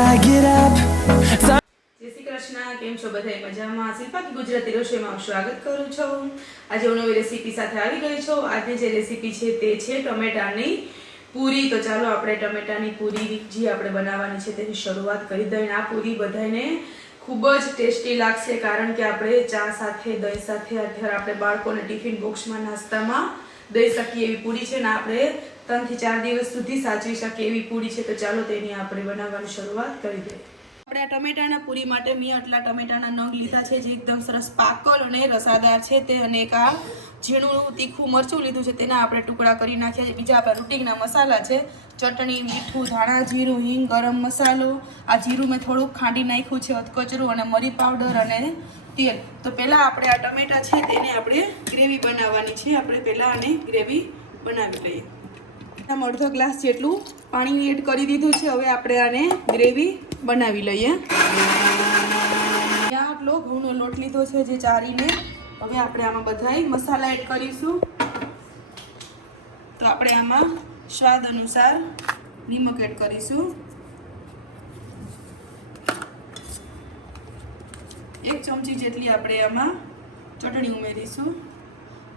I get up. જય શ્રી કૃષ્ણ, કેમ છો બધા મજામાં? શિલ્પા ગુજરાતી રસોઈમાં સ્વાગત કરું છું. આજે હું નવી રેસીપી સાથે આવી ગઈ છું. આજની જે રેસીપી છે તે છે ટમેટાની પૂરી. તો ચાલો આપણે ટમેટાની પૂરી જે આપણે બનાવવાની છે તેની શરૂઆત કરી દઈએ. આ પૂરી બધાને ખૂબ જ ટેસ્ટી લાગશે, કારણ કે આપણે ચા સાથે, દહીં સાથે, અત્યારે આપણે બાળકોને ટિફિન બોક્સમાં નાસ્તામાં દઈ શકીએ એવી પૂરી છે ને આપણે 3 થી 4 દિવસ સુધી સાચવી શકીએ એવી પૂરી છે. તો ચાલો તેની આપણે બનાવવાની શરૂઆત કરી દઈએ. આપણે આ ટમેટાના પૂરી માટે મેં આટલા ટમેટાના નંગ લીધા છે જે એકદમ સરસ પાકલ અને રસાદાર છે તે, અને એક આ ઝીણું તીખું મરચું લીધું છે તેના આપણે ટુકડા કરી નાખ્યા છે. બીજા આપણા રૂટીનના મસાલા છે ચટણી, મીઠું, ધાણા જીરું, હિંગ, ગરમ મસાલો. આ જીરું મેં થોડુંક ખાંડી નાખ્યું છે, અધકચરું, અને મરી પાવડર અને તેલ. તો પહેલાં આપણે આ ટમેટા છે તેને આપણે ગ્રેવી બનાવવાની છે. આપણે પહેલાં આને ગ્રેવી બનાવી લઈએ. અડધો ગ્લાસ જેટલું પાણી એડ કરી દીધું છે. હવે આપણે આને ગ્રેવી બનાવી લઈએ. આટલો ઘઉંનો લોટ લીધો છે જે ચારીને. હવે આપણે આમાં બધાય મસાલા એડ કરીશું. તો આપણે આમાં સ્વાદ અનુસાર નિમક એડ કરીશું. 1 ચમચી જેટલી આપણે આમાં ચટણી ઉમેરીશું,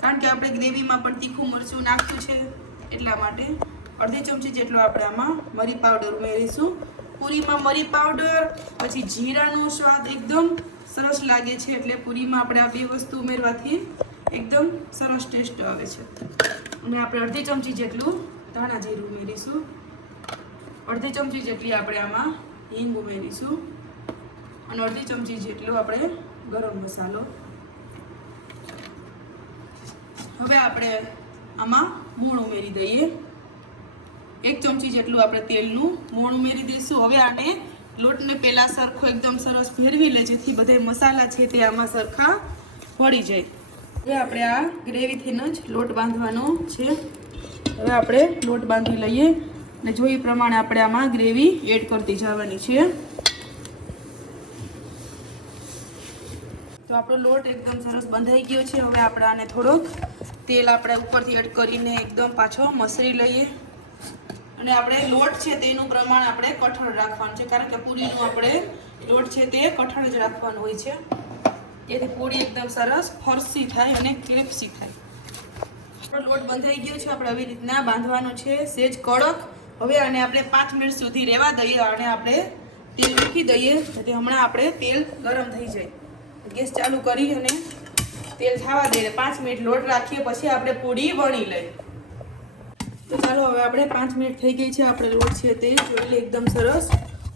કારણ કે આપણે ગ્રેવીમાં પણ તીખું મરચું નાખ્યું છે એટલા માટે. 1/2 ચમચી જેટલો આપણે આમાં મરી પાવડર ઉમેરીશું. પૂરીમાં મરી પાવડર પછી જીરાનો સ્વાદ એકદમ સરસ લાગે છે, એટલે પૂરીમાં આપણે આ બે વસ્તુ ઉમેરવાથી એકદમ સરસ ટેસ્ટ આવે છે. અને આપણે 1/2 ચમચી જેટલું ધાણા જીરું ઉમેરીશું. 1/2 ચમચી જેટલી આપણે આમાં હિંગ ઉમેરીશું, અને 1/2 ચમચી જેટલો આપણે ગરમ મસાલો. હવે આપણે આમાં મૂળ ઉમેરી દઈએ. 1 ચમચી જેટલું આપણે તેલનું મોણ ઉમેરી દઈશું. હવે આને લોટને પહેલાં સરખો એકદમ સરસ ભેરવી લે, જેથી બધા મસાલા છે તે આમાં સરખા ભળી જાય. હવે આપણે આ ગ્રેવીથી જ લોટ બાંધવાનો છે. હવે આપણે લોટ બાંધી લઈએ અને જોઈ પ્રમાણે આપણે આમાં ગ્રેવી એડ કરતી જવાની છે. તો આપણો લોટ એકદમ સરસ બંધાઈ ગયો છે. હવે આપણે આને થોડોક તેલ આપણે ઉપરથી એડ કરીને એકદમ પાછો મસળી લઈએ. અને આપણે લોટ છે તેનું પ્રમાણ આપણે કઠણ રાખવાનું છે, કારણ કે પૂરીનું આપણે લોટ છે તે કઠણ જ રાખવાનું હોય છે, જેથી પૂરી એકદમ સરસ ફરસી થાય અને ક્રિસ્પી થાય. આપણો લોટ બંધાઈ ગયો છે. આપણે આવી રીતના બાંધવાનો છે, સેજ કડક. હવે આને આપણે 5 મિનિટ સુધી રહેવા દઈએ અને આપણે તેલ મૂકી દઈએ, જેથી હમણાં આપણે તેલ ગરમ થઈ જાય. ગેસ ચાલુ કરી અને તેલ થવા દઈએ. 5 મિનિટ લોટ રાખીએ, પછી આપણે પૂરી વણી લઈએ. તો ચાલો હવે આપણે 5 મિનિટ થઈ ગઈ છે. આપણે લોટ છે તે જોઈ લે એકદમ સરસ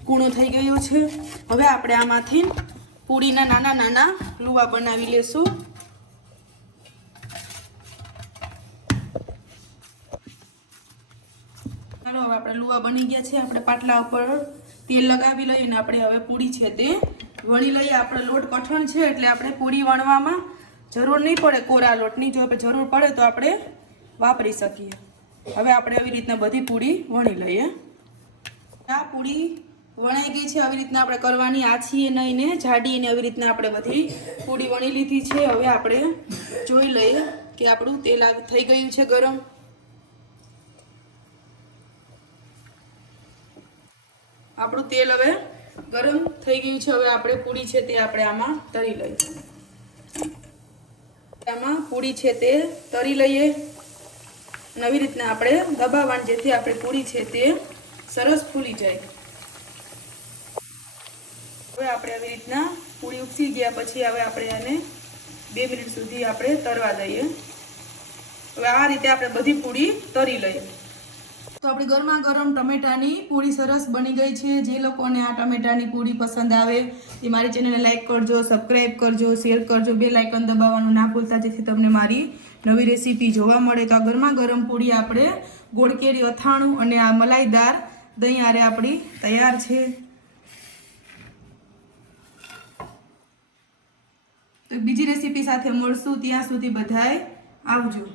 કૂણો થઈ ગયો છે. હવે આપણે આમાંથી પૂરીના નાના નાના લુવા બનાવી લેશું. ચાલો હવે આપણે લુવા બની ગયા છે. આપણે પાટલા ઉપર તેલ લગાવી લઈએ અને આપણે હવે પૂરી છે તે વણી લઈએ. આપણે લોટ કઠણ છે એટલે આપણે પૂરી વણવામાં જરૂર નહીં પડે કોરા લોટની. જો આપણે જરૂર પડે તો આપણે વાપરી શકીએ. હવે આપણે આવી રીતના બધી પૂરી વણી લઈએ. આ પૂરી વણાઈ ગઈ છે. આવી રીતના આપણે કરવાની, આછી નહીં ને જાડી, ને આવી રીતના આપણે બધી પૂરી વણી લીધી છે. હવે આપણે જોઈ લઈએ કે આપણું તેલ થઈ ગયું છે ગરમ. આપણું તેલ હવે ગરમ થઈ ગયું છે. હવે આપણે પૂરી છે તે આપણે આમાં તળી લઈએ. આમાં પૂરી છે તે તળી લઈએ. નવી રીતના આપણે દબાવવાની, જેથી આપણે પૂરી છે તે સરસ ફૂલી જાય. હવે આપણે આવી રીતના પૂરી ઉકસી ગયા પછી હવે આપણે આને 2 મિનિટ સુધી આપણે તળવા દઈએ. હવે આ રીતે આપણે બધી પૂરી તળી લઈએ. તો આપણી ગરમા ગરમ ટમેટાની પૂરી સરસ બની ગઈ છે. જે લોકોને આ ટમેટાની પૂરી પસંદ આવે એ મારી ચેનલને લાઈક કરજો, સબસ્ક્રાઈબ કરજો, શેર કરજો, બેલ આઇકન દબાવવાનું ના ભૂલતા, જેથી તમને મારી નવી રેસીપી જોવા મળે. તો આ ગરમા ગરમ પૂરી આપણે ગોળ કેરી અથાણું અને આ મલાઈદાર દહીં આરે આપણી તૈયાર છે. તો બીજી રેસીપી સાથે મળશું. ત્યાં સુધી બધાય આવજો.